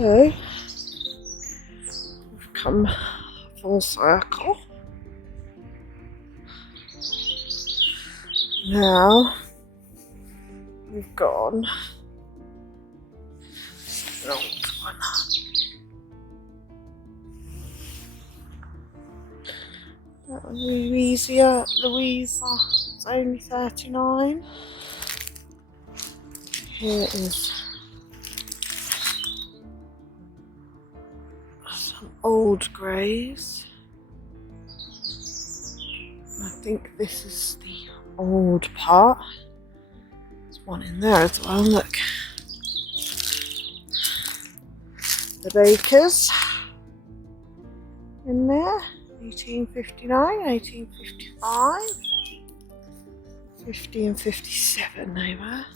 So, we've come full circle. Now, we've gone the old one. Louisa, it's only 39. Here is some old graves. I think this is the old part. There's one in there as well, look. The Bakers in there, 1859, 1855, 50 and 57 they were.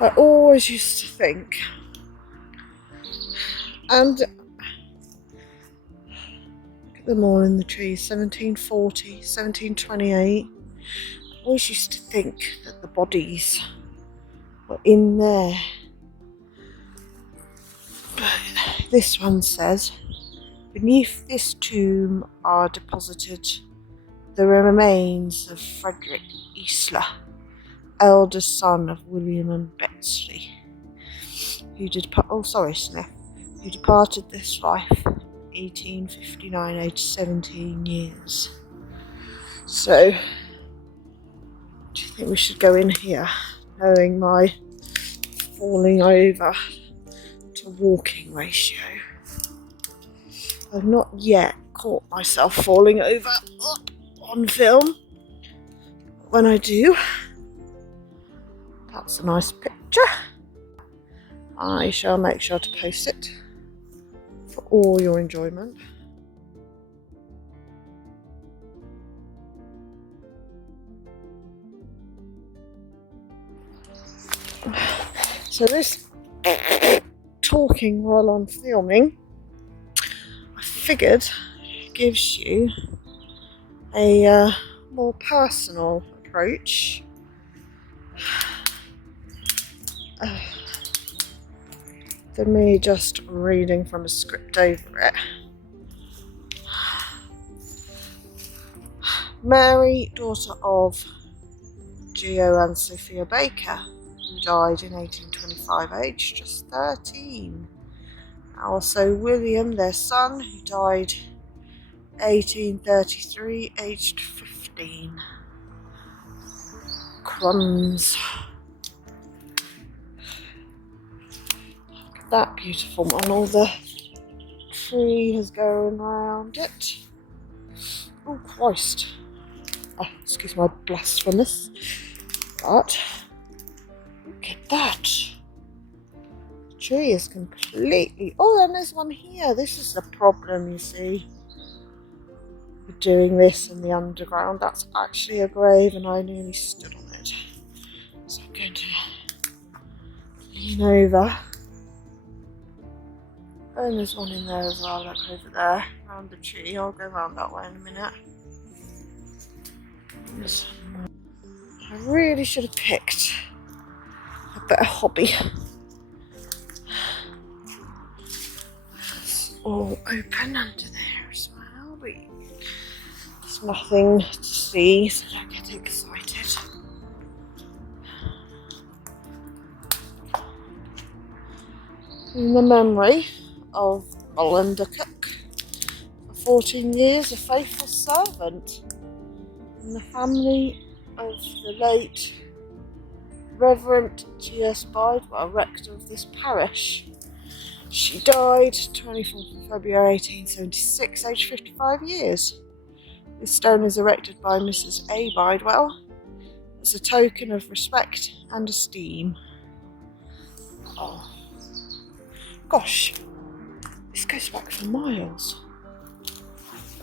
I always used to think, and look at them all in the trees, 1740, 1728. I always used to think that the bodies were in there. But this one says, beneath this tomb are deposited the remains of Frederick Eastler, eldest son of William and Betsy, who departed this life 1859, aged 17 years. So, do you think we should go in here, knowing my falling over to walking ratio? I've not yet caught myself falling over on film. When I do, that's a nice picture. I shall make sure to post it for all your enjoyment. So this talking while I'm filming, I figured gives you a more personal approach than me just reading from a script over it. Mary, daughter of Geo and Sophia Baker, who died in 1825, aged just 13. Also William, their son, who died 1833, aged 15. Crumbs. Look at that beautiful one. All the tree is going around it. Oh Christ. Oh, excuse my blasphemous. But look at that. The tree is completely... Oh, and there's one here. This is the problem, you see. We're doing this in the underground. That's actually a grave and I nearly stood on it. So I'm going to lean over. And there's one in there as well, look over there, around the tree. I'll go around that way in a minute. I really should have picked a better hobby. It's all open under there as well. This nothing to see, so don't get excited. In the memory of Melinda Cook, for 14 years a faithful servant in the family of the late Reverend G.S. Bidewell, rector of this parish. She died 24th of February 1876, aged 55 years. This stone is erected by Mrs. A. Bidewell as a token of respect and esteem. Oh, gosh, this goes back for miles.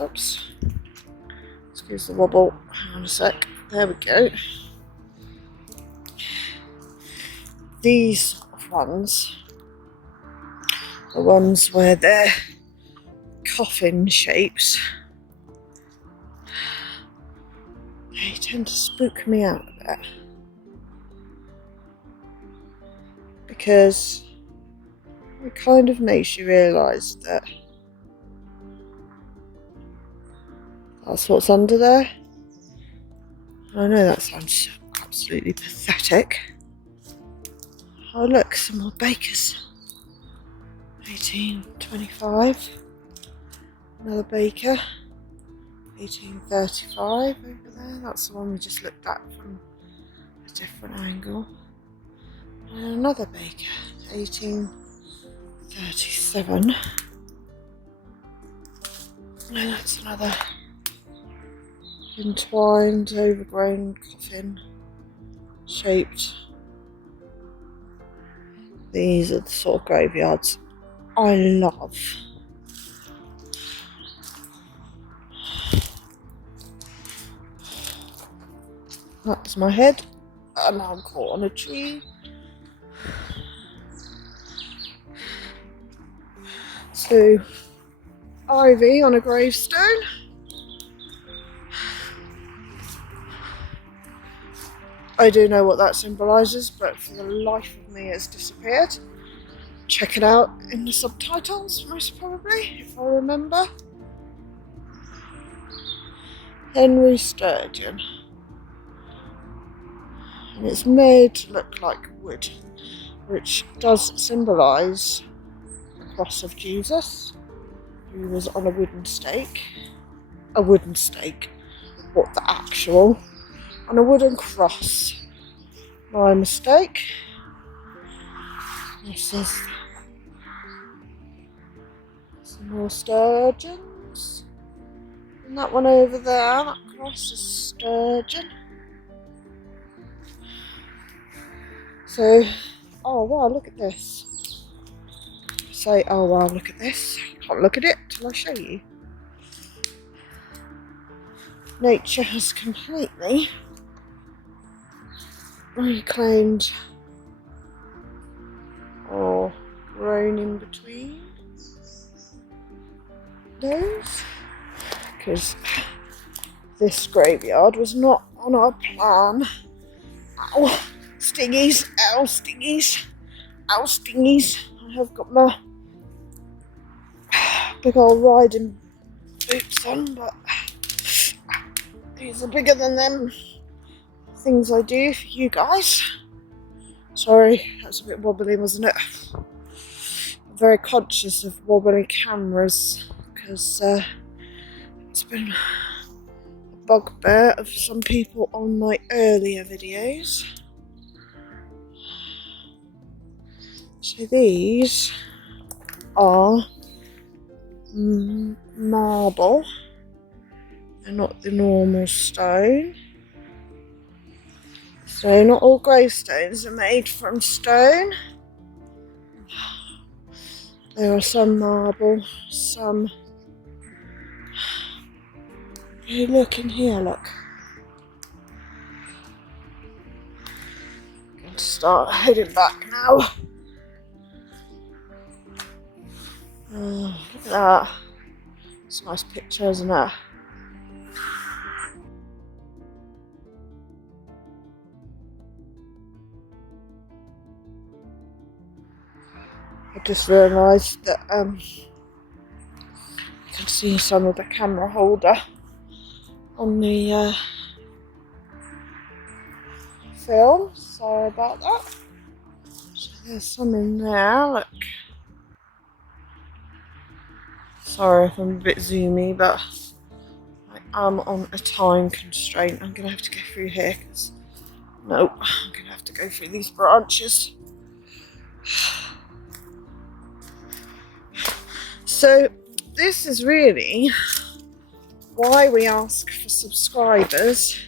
Oops. Excuse the wobble. Hang on a sec. There we go. These ones, the ones where they're coffin shapes, they tend to spook me out a bit. Because it kind of makes you realise that that's what's under there. I know that sounds absolutely pathetic. Oh look, some more bakers. 1825. Another baker. 1835 over there. That's the one we just looked at from a different angle. And another baker. 1837. And that's another entwined, overgrown coffin shaped. These are the sort of graveyards I love. That's my head, and now I'm caught on a tree. So, ivy on a gravestone. I do know what that symbolises, but for the life of me it's disappeared. Check it out in the subtitles, most probably, if I remember. Henry Sturgeon. And it's made to look like wood, which does symbolise the cross of Jesus, who was on a wooden stake. A wooden stake. What the actual? On a wooden cross. My mistake. This is some more sturgeons. And that one over there, that cross is sturgeon. So, oh wow, look at this. Say, oh wow, look at this. You can't look at it till I show you. Nature has completely reclaimed or grown in between those, because this graveyard was not on our plan. Ow, stingies, ow, stingies, ow, stingies. I have got my big old riding boots on, but these are bigger than them things I do for you guys. Sorry, that's a bit wobbly, wasn't it? I'm very conscious of wobbly cameras because it's been a bugbear of some people on my earlier videos. So these are marble. They're not the normal stone. So not all gravestones are made from stone. There are some marble, some... Hey, look in here, look. I'm going to start heading back now. Oh, look at that. It's a nice picture, isn't it? I just realised that you can see some of the camera holder on the film. Sorry about that. So there's some in there, look. Sorry if I'm a bit zoomy, but I am on a time constraint. I'm going to have to go through here because, nope, I'm going to have to go through these branches. So this is really why we ask for subscribers,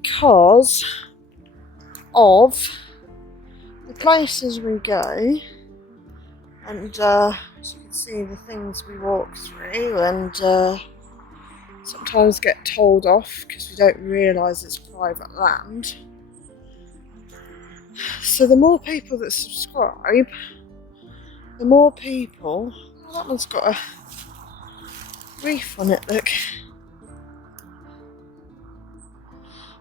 because of the places we go, and as you can see, the things we walk through, and sometimes get told off because we don't realise it's private land. So the more people that subscribe, the more people... Oh, that one's got a reef on it, look.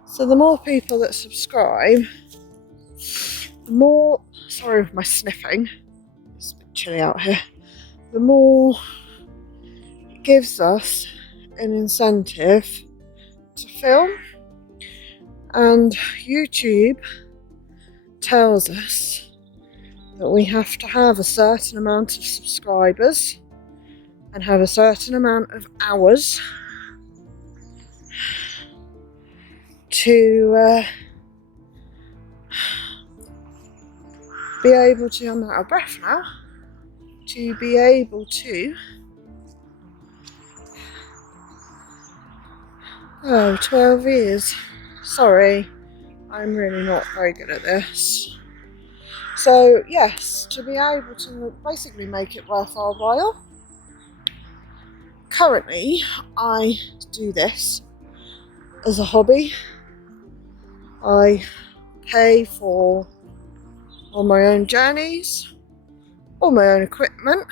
So the more people that subscribe, the more... Sorry for my sniffing, it's a bit chilly out here. The more it gives us an incentive to film, and YouTube tells us that we have to have a certain amount of subscribers and have a certain amount of hours to be able to, I'm out of breath now, to be able to, 12 years. Sorry, I'm really not very good at this. So yes, to be able to basically make it worth our while. Currently, I do this as a hobby. I pay for all my own journeys, all my own equipment,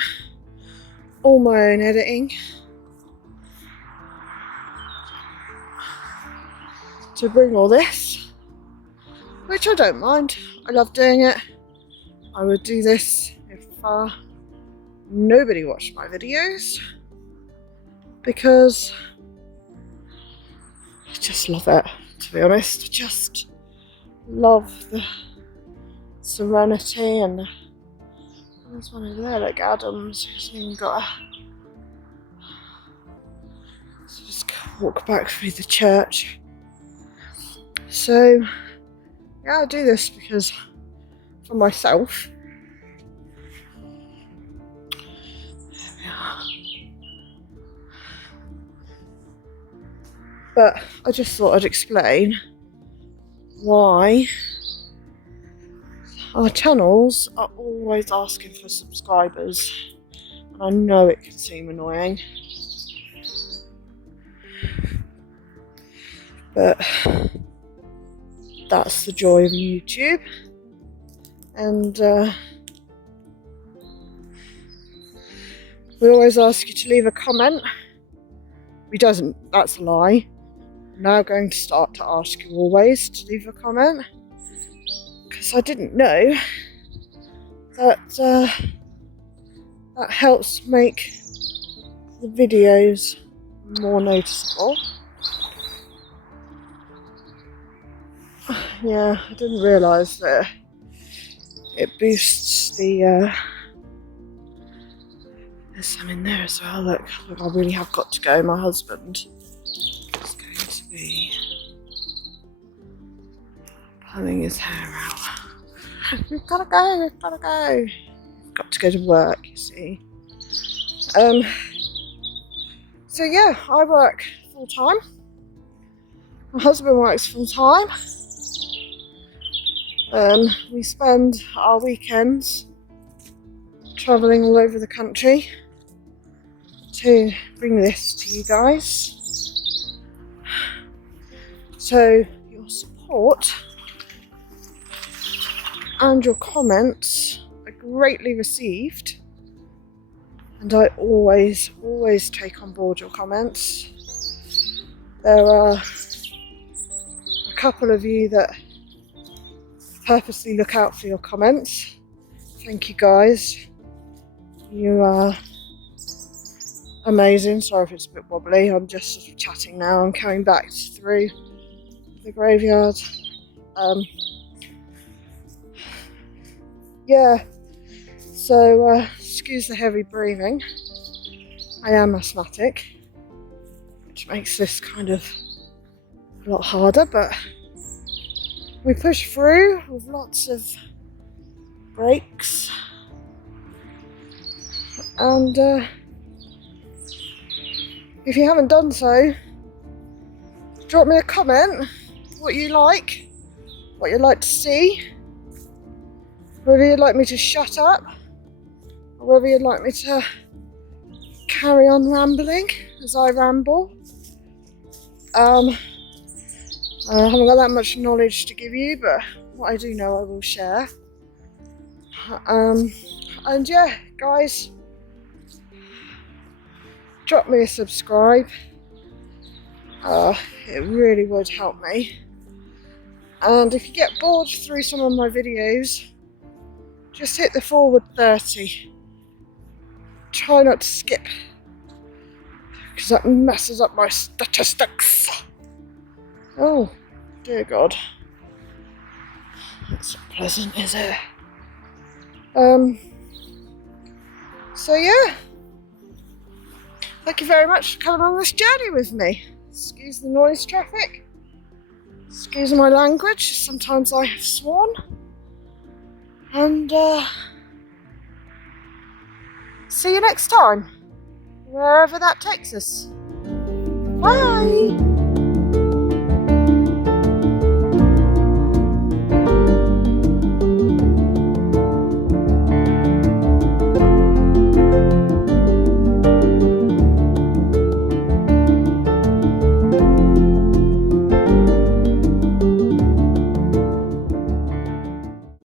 all my own editing, to bring all this, which I don't mind. I love doing it. I would do this if nobody watched my videos, because I just love it, to be honest. I just love the serenity, and there's one over there, like Adams, who's even got a... So just walk back through the church. So yeah, I do this because for myself. There we are. But I just thought I'd explain why our channels are always asking for subscribers, and I know it can seem annoying, but that's the joy of YouTube. And we always ask you to leave a comment. We doesn't, that's a lie. I'm now going to start to ask you always to leave a comment, because I didn't know that that helps make the videos more noticeable. Yeah, I didn't realise that it boosts the there's some in there as well. Look, I really have got to go. My husband is going to be pulling his hair out. We've got to go, we've got to go. We've got to go to work, you see. So yeah, I work full time. My husband works full time. We spend our weekends travelling all over the country to bring this to you guys. So your support and your comments are greatly received, and I always take on board your comments. There are a couple of you that purposely look out for your comments. Thank you guys. You are amazing. Sorry if it's a bit wobbly. I'm just sort of chatting now. I'm coming back through the graveyard. Yeah, so excuse the heavy breathing. I am asthmatic, which makes this kind of a lot harder, but we push through with lots of breaks. And if you haven't done so, drop me a comment what you like, what you'd like to see, whether you'd like me to shut up or whether you'd like me to carry on rambling as I ramble. I haven't got that much knowledge to give you, but what I do know I will share. And yeah, guys, drop me a subscribe. It really would help me. And if you get bored through some of my videos, just hit the forward 30. Try not to skip, because that messes up my statistics. Oh, dear God. That's not pleasant, is it? So yeah. Thank you very much for coming on this journey with me. Excuse the noise traffic. Excuse my language. Sometimes I have sworn. And see you next time, wherever that takes us. Bye!